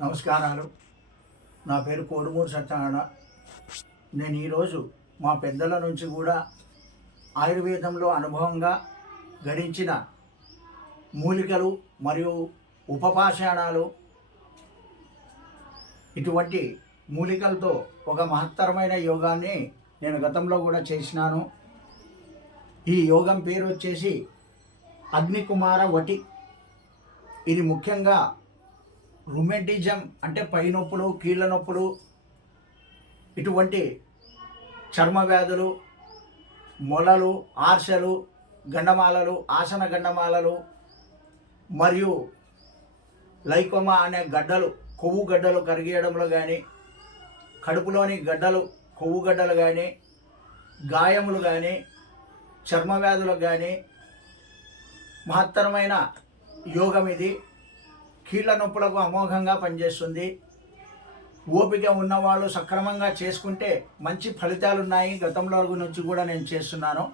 నమస్కారాలు. నా పేరు కోడుమూరు సత్యనారాయణ. నేను ఈరోజు మా పెద్దల నుంచి కూడా ఆయుర్వేదంలో అనుభవంగా గడించిన మూలికలు మరియు ఉపపాషాణాలు, ఇటువంటి మూలికలతో ఒక మహత్తరమైన యోగాన్ని నేను గతంలో కూడా చేసినాను. ఈ యోగం పేరు వచ్చేసి అగ్నికుమార వటి. ఇది ముఖ్యంగా రుమెటిజం అంటే పై నొప్పులు, కీళ్ళ నొప్పులు, ఇటువంటి చర్మ వ్యాధులు, మొలలు, ఆర్షలు, గండమాలలు, ఆసన గండమాలలు మరియు లైకోమా అనే గడ్డలు, కొవ్వు గడ్డలు కరిగేయడంలో కానీ, కడుపులోని గడ్డలు, కొవ్వు గడ్డలు కానీ, గాయములు కానీ, చర్మ వ్యాధులకు కానీ మహత్తరమైన యోగం ఇది. కీళ్ళ నొప్పులకు అమోఘంగా పనిచేస్తుంది. ఓపిక ఉన్నవాళ్ళు సక్రమంగా చేసుకుంటే మంచి ఫలితాలు ఉన్నాయి. గతంలో నుంచి కూడా నేను చేస్తున్నాను.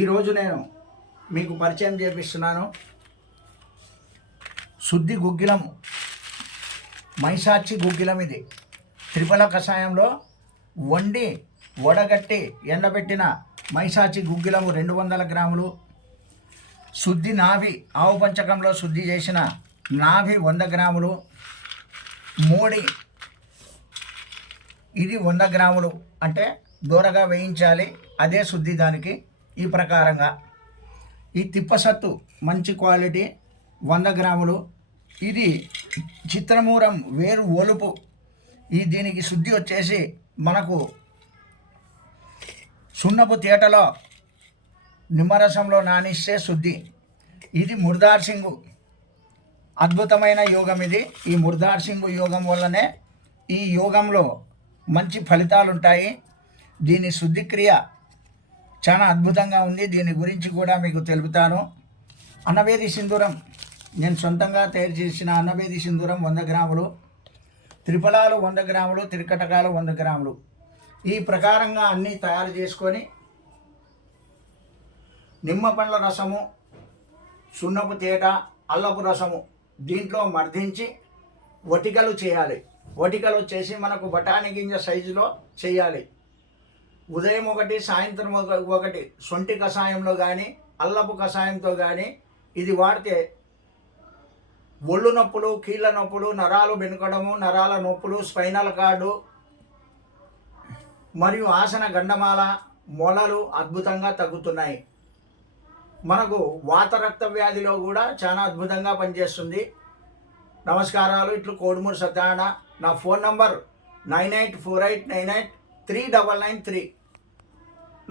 ఈరోజు నేను మీకు పరిచయం చేపిస్తున్నాను. శుద్ధి గుగ్గిలము, మైసాచి గుగ్గిలం. ఇది త్రిఫల కషాయంలో వండి వడగట్టి ఎండబెట్టిన మైసాచి గుగ్గిలము 200 గ్రాములు. శుద్ధి నాభి, ఆవు పంచకంలో శుద్ధి చేసిన నాభి 100 గ్రాములు. మోడి, ఇది 100 గ్రాములు. అంటే దూరగా వేయించాలి, అదే శుద్ధి దానికి. ఈ ప్రకారంగా ఈ తిప్పసత్తు మంచి క్వాలిటీ 100 గ్రాములు. ఇది చిత్రమూరం వేరు ఒలుపు. దీనికి శుద్ధి వచ్చేసి మనకు సున్నపు తేటలో నిమ్మరసంలో నానిస్తే శుద్ధి. ఇది ముర్దార్ సింగు, అద్భుతమైన యోగం ఇది. ఈ ముర్దార్ సింగు యోగం వల్లనే ఈ యోగంలో మంచి ఫలితాలు ఉంటాయి. దీని శుద్ధిక్రియ చాలా అద్భుతంగా ఉంది. దీని గురించి కూడా మీకు తెలుపుతాను. అన్నవేది సింధూరం, నేను సొంతంగా తయారు చేసిన అన్నవేది సింధూరం 100 గ్రాములు. త్రిఫలాలు 100 గ్రాములు, త్రికటకాలు 100 గ్రాములు. ఈ ప్రకారంగా అన్నీ తయారు చేసుకొని నిమ్మ పండ్ల రసము, సున్నపు తేట, అల్లపు రసము దీంట్లో మర్దించి వటికలు చేయాలి. వటికలు చేసి మనకు బఠానీ గింజ సైజులో చేయాలి. ఉదయం ఒకటి, సాయంత్రం ఒకటి సొంటి కషాయంలో కానీ, అల్లపు కషాయంతో కానీ ఇది వాడితే ఒళ్ళు నొప్పులు, కీళ్ళ నొప్పులు, నరాలు బెనుకడము, నరాల నొప్పులు, స్పైనల్ కార్డు మరియు ఆసన గండమాల, మొలలు అద్భుతంగా తగ్గుతున్నాయి. మనకు వాతరక్త వ్యాధిలో కూడా చాలా అద్భుతంగా పనిచేస్తుంది. నమస్కారాలు. ఇట్లు కోడుమూరు సత్యనారాయణ. నా ఫోన్ నంబర్ 9848983993.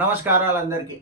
నమస్కారాలు అందరికీ.